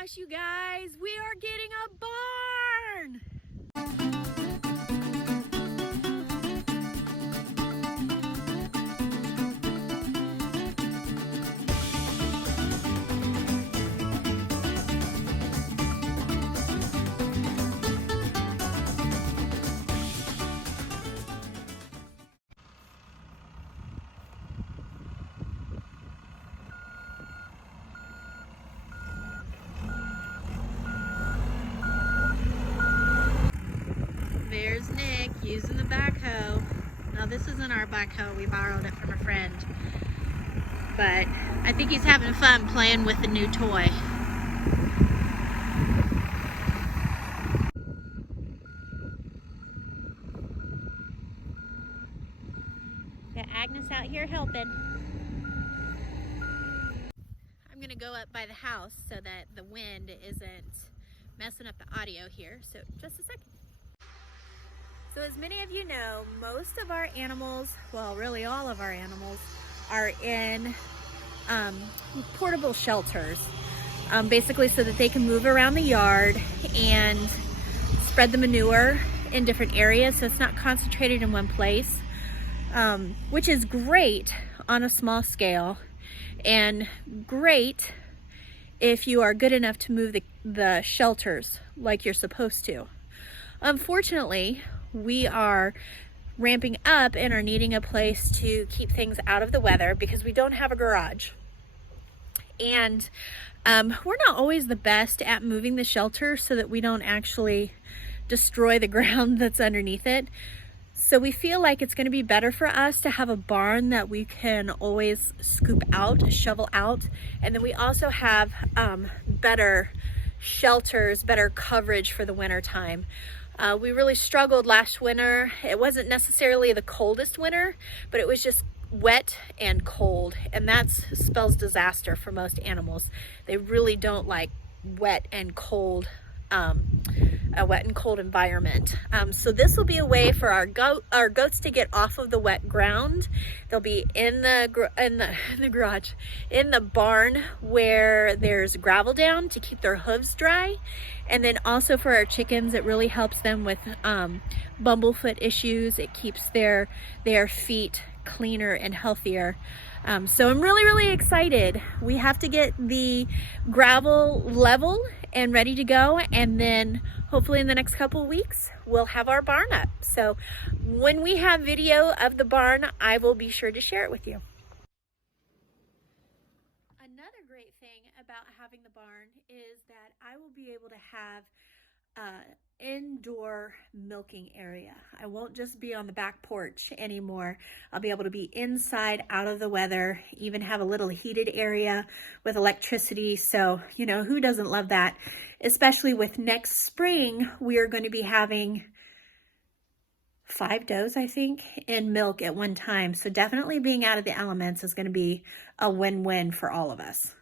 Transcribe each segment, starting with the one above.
gosh, you guys, we are getting a barn! There's Nick using the backhoe. Now this isn't our backhoe, we borrowed it from a friend. But I think he's having fun playing with the new toy. Got Agnes out here helping. I'm gonna go up by the house so that the wind isn't messing up the audio here. So just a second. So as many of you know, most of our animals, well, really all of our animals, are in portable shelters, basically so that they can move around the yard and spread the manure in different areas so it's not concentrated in one place, which is great on a small scale and great if you are good enough to move the shelters like you're supposed to. Unfortunately, we are ramping up and are needing a place to keep things out of the weather because we don't have a garage. And we're not always the best at moving the shelter so that we don't actually destroy the ground that's underneath it. So we feel like it's going to be better for us to have a barn that we can always scoop out, shovel out. And then we also have better shelters, better coverage for the winter time. We really struggled last winter. It wasn't necessarily the coldest winter, but it was just wet and cold, and that spells disaster for most animals. They really don't like wet and cold, a wet and cold environment. So this will be a way for our goats to get off of the wet ground. They'll be in the garage, in the barn where there's gravel down to keep their hooves dry. And then also for our chickens, it really helps them with bumblefoot issues. It keeps their feet cleaner and healthier. So I'm really excited. We have to get the gravel level and ready to go, and then hopefully in the next couple of weeks we'll have our barn up. So when we have video of the barn, I will be sure to share it with you. Another great thing about having the barn is that I will be able to have indoor milking area. I won't just be on the back porch anymore. I'll be able to be inside, out of the weather, even have a little heated area with electricity. So, you know, who doesn't love that? Especially with next spring, we are going to be having 5 does, I think, in milk at one time. So definitely being out of the elements is going to be a win-win for all of us.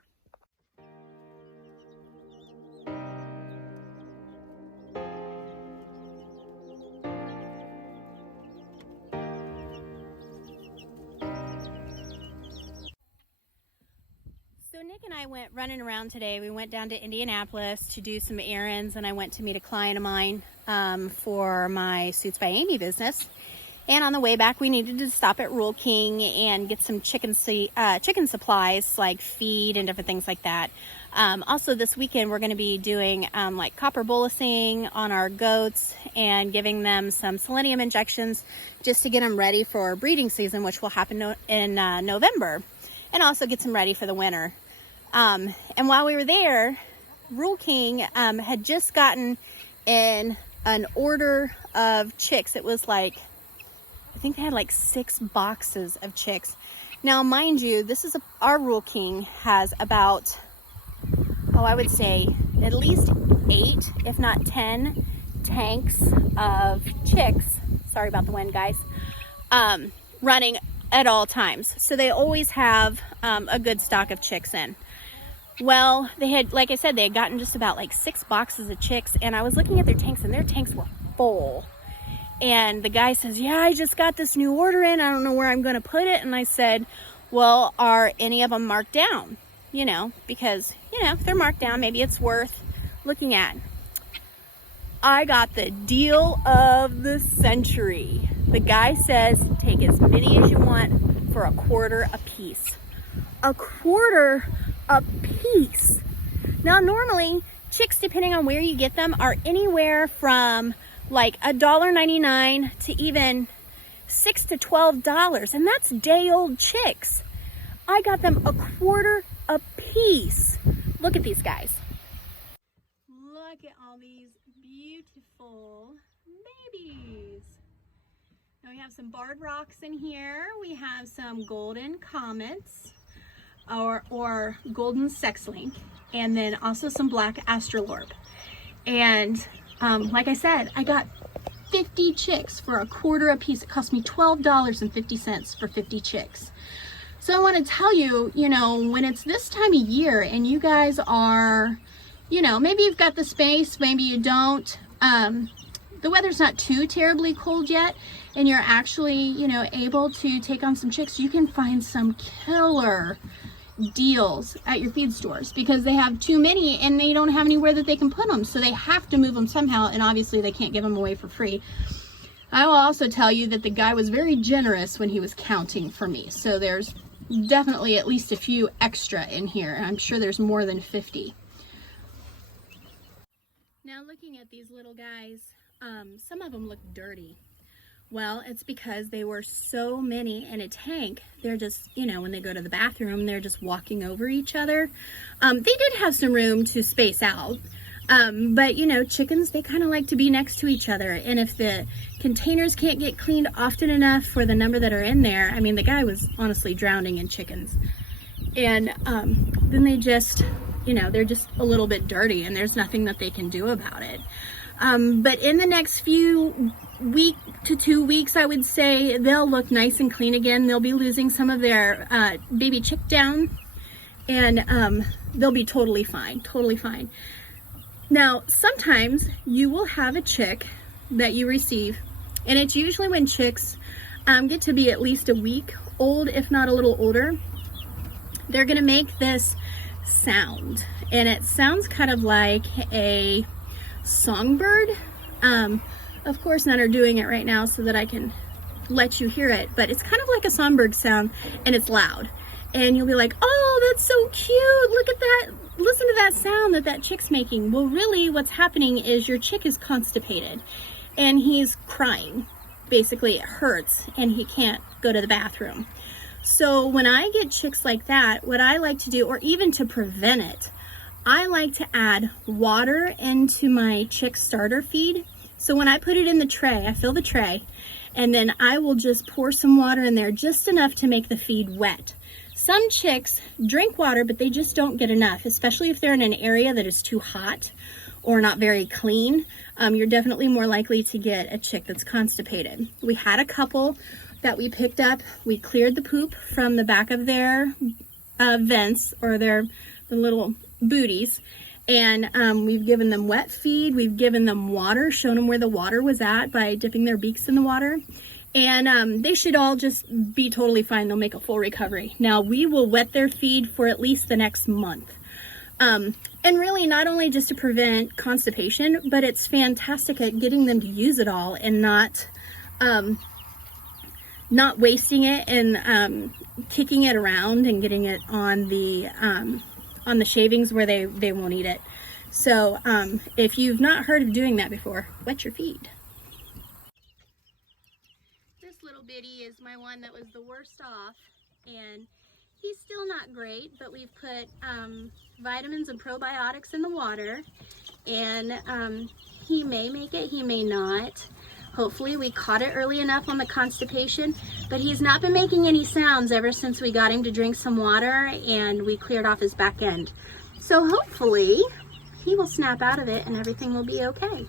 So Nick and I went running around today. We went down to Indianapolis to do some errands, and I went to meet a client of mine for my Suits by Amy business. And on the way back, we needed to stop at Rural King and get some chicken supplies like feed and different things like that. Also this weekend, we're going to be doing like copper bolusing on our goats and giving them some selenium injections just to get them ready for breeding season, which will happen in November, and also get them ready for the winter. And while we were there, Rural King had just gotten in an order of chicks. It was like, I think they had like 6 boxes of chicks. Now, mind you, this is our Rural King has about, I would say at least 8, if not 10 tanks of chicks. Sorry about the wind, guys. Running at all times. So they always have a good stock of chicks in. Well, they had, like I said, they had gotten just about like 6 boxes of chicks, and I was looking at their tanks, and their tanks were full. And the guy says, yeah, I just got this new order in. I don't know where I'm going to put it. And I said, well, are any of them marked down? You know, because, you know, if they're marked down, maybe it's worth looking at. I got the deal of the century. The guy says take as many as you want for $1/4 a piece. $1/4 a piece. Now normally chicks, depending on where you get them, are anywhere from like $1.99 to even $6 to $12, and that's day-old chicks. I got them $1/4 a piece. Look at these guys. Look at all these beautiful babies. Now we have some barred rocks in here. We have some golden comets or golden sex-link, and then also some black astrolorp. And like I said, I got 50 chicks for $1/4 a piece. It cost me $12.50 for 50 chicks. So I want to tell you, you know, when it's this time of year and you guys are, you know, maybe you've got the space, maybe you don't, the weather's not too terribly cold yet, and you're actually, you know, able to take on some chicks, you can find some killer deals at your feed stores because they have too many and they don't have anywhere that they can put them, so they have to move them somehow, and obviously they can't give them away for free. I will also tell you that the guy was very generous when he was counting for me, so there's definitely at least a few extra in here, and I'm sure there's more than 50. Now looking at these little guys, some of them look dirty. Well, it's because they were so many in a tank. They're just, you know, when they go to the bathroom, they're just walking over each other. They did have some room to space out, but you know, chickens, they kind of like to be next to each other. And if the containers can't get cleaned often enough for the number that are in there, I mean, the guy was honestly drowning in chickens. And then they just, you know, they're just a little bit dirty and there's nothing that they can do about it. But in the next few week to 2 weeks, I would say they'll look nice and clean again. They'll be losing some of their baby chick down, and they'll be totally fine, totally fine. Now, sometimes you will have a chick that you receive, and it's usually when chicks get to be at least a week old, if not a little older. They're gonna make this sound, and it sounds kind of like a songbird. Of course, none are doing it right now so that I can let you hear it, but it's kind of like a songbird sound, and it's loud. And you'll be like, oh, that's so cute, look at that, listen to that sound that chick's making. Well, really what's happening is your chick is constipated and he's crying. Basically, it hurts and he can't go to the bathroom. So when I get chicks like that, what I like to do, or even to prevent it, I like to add water into my chick starter feed. So when I put it in the tray, I fill the tray, and then I will just pour some water in there, just enough to make the feed wet. Some chicks drink water, but they just don't get enough, especially if they're in an area that is too hot or not very clean. You're definitely more likely to get a chick that's constipated. We had a couple that we picked up. We cleared the poop from the back of their vents, or the little booties, and we've given them wet feed, we've given them water, shown them where the water was at by dipping their beaks in the water, and they should all just be totally fine. They'll make a full recovery. Now we will wet their feed for at least the next month, and really not only just to prevent constipation, but it's fantastic at getting them to use it all and not wasting it and kicking it around and getting it on the shavings where they won't eat it. So if you've not heard of doing that before, wet your feed. This little bitty is my one that was the worst off, and he's still not great, but we've put vitamins and probiotics in the water, and he may make it, he may not. Hopefully we caught it early enough on the constipation, but he's not been making any sounds ever since we got him to drink some water and we cleared off his back end. So hopefully he will snap out of it and everything will be okay.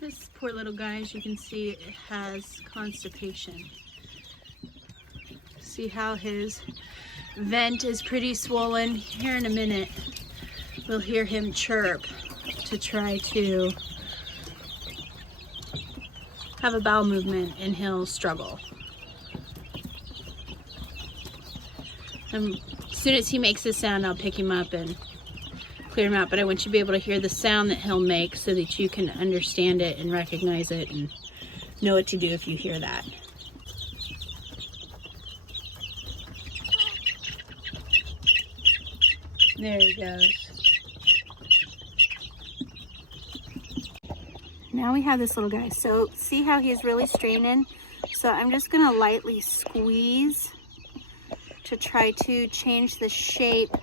This poor little guy, as you can see, has constipation. See how his vent is pretty swollen. Here in a minute, we'll hear him chirp to try to have a bowel movement, and he'll struggle. As soon as he makes a sound, I'll pick him up and clear him out. But I want you to be able to hear the sound that he'll make so that you can understand it and recognize it and know what to do if you hear that. There he goes. Now we have this little guy. So see how he's really straining? So I'm just gonna lightly squeeze to try to change the shape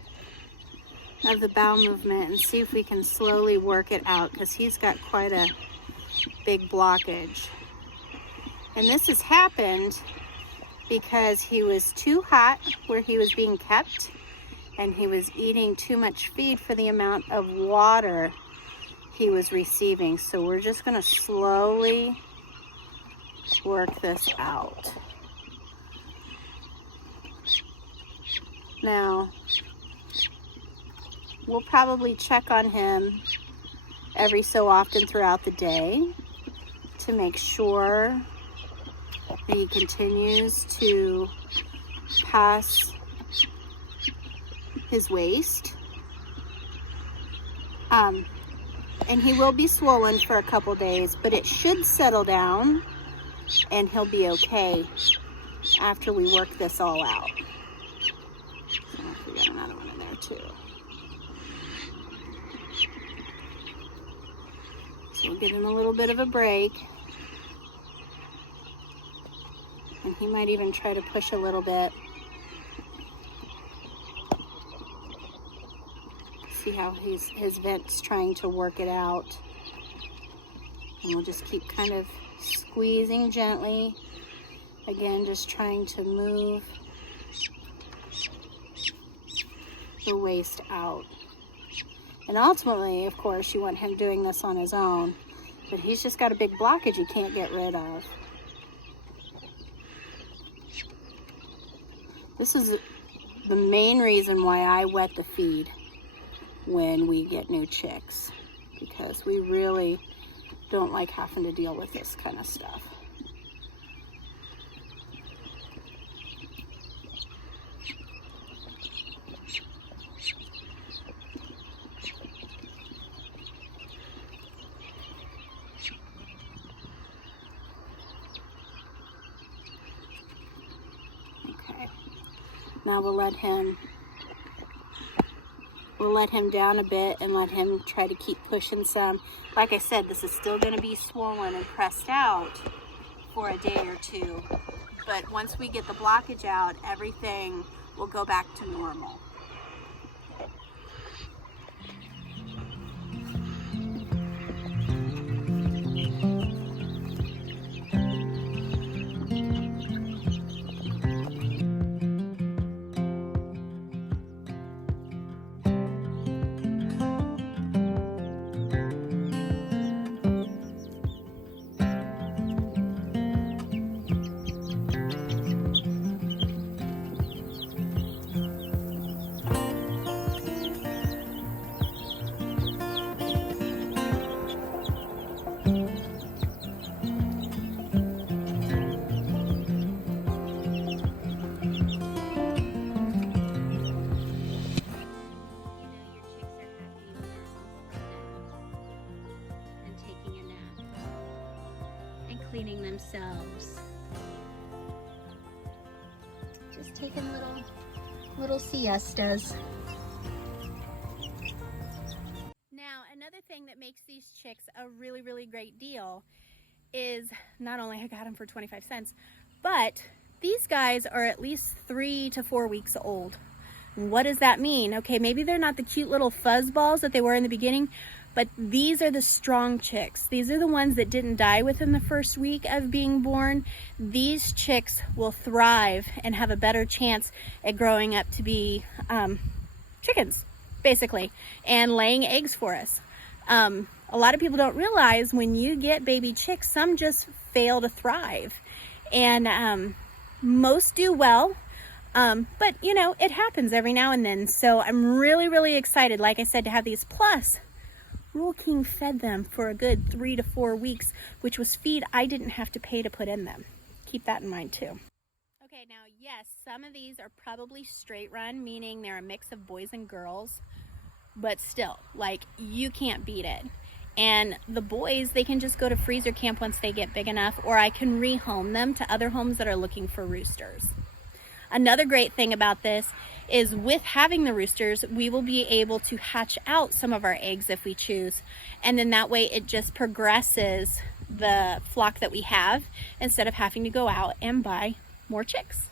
of the bowel movement and see if we can slowly work it out, because he's got quite a big blockage. And this has happened because he was too hot where he was being kept, and he was eating too much feed for the amount of water he was receiving. So we're just going to slowly work this out. Now, we'll probably check on him every so often throughout the day to make sure that he continues to pass his waist. And he will be swollen for a couple days, but it should settle down and he'll be okay after we work this all out. So we got another one in there too. So we'll give him a little bit of a break. And he might even try to push a little bit. See how his vent's trying to work it out. And we'll just keep kind of squeezing gently. Again, just trying to move the waste out. And ultimately, of course, you want him doing this on his own, but he's just got a big blockage he can't get rid of. This is the main reason why I wet the feed when we get new chicks, because we really don't like having to deal with this kind of stuff. Okay, now we'll let him down a bit and let him try to keep pushing some. Like I said, this is still going to be swollen and pressed out for a day or two. But once we get the blockage out, everything will go back to normal. Cleaning themselves. Just taking little siestas. Now, another thing that makes these chicks a really, really great deal is not only I got them for 25 cents, but these guys are at least 3 to 4 weeks old. What does that mean? Okay, maybe they're not the cute little fuzz balls that they were in the beginning, but these are the strong chicks. These are the ones that didn't die within the first week of being born. These chicks will thrive and have a better chance at growing up to be chickens, basically, and laying eggs for us. A lot of people don't realize when you get baby chicks, some just fail to thrive. And most do well. But you know, it happens every now and then. So I'm really, really excited, like I said, to have these. Plus, Rural King fed them for a good 3 to 4 weeks, which was feed I didn't have to pay to put in them. Keep that in mind too. Okay, now Yes, some of these are probably straight run, meaning they're a mix of boys and girls, but still, like, you can't beat it. And the boys, they can just go to freezer camp once they get big enough, or I can rehome them to other homes that are looking for roosters. Another great thing about this is with having the roosters, we will be able to hatch out some of our eggs if we choose. And then that way it just progresses the flock that we have instead of having to go out and buy more chicks.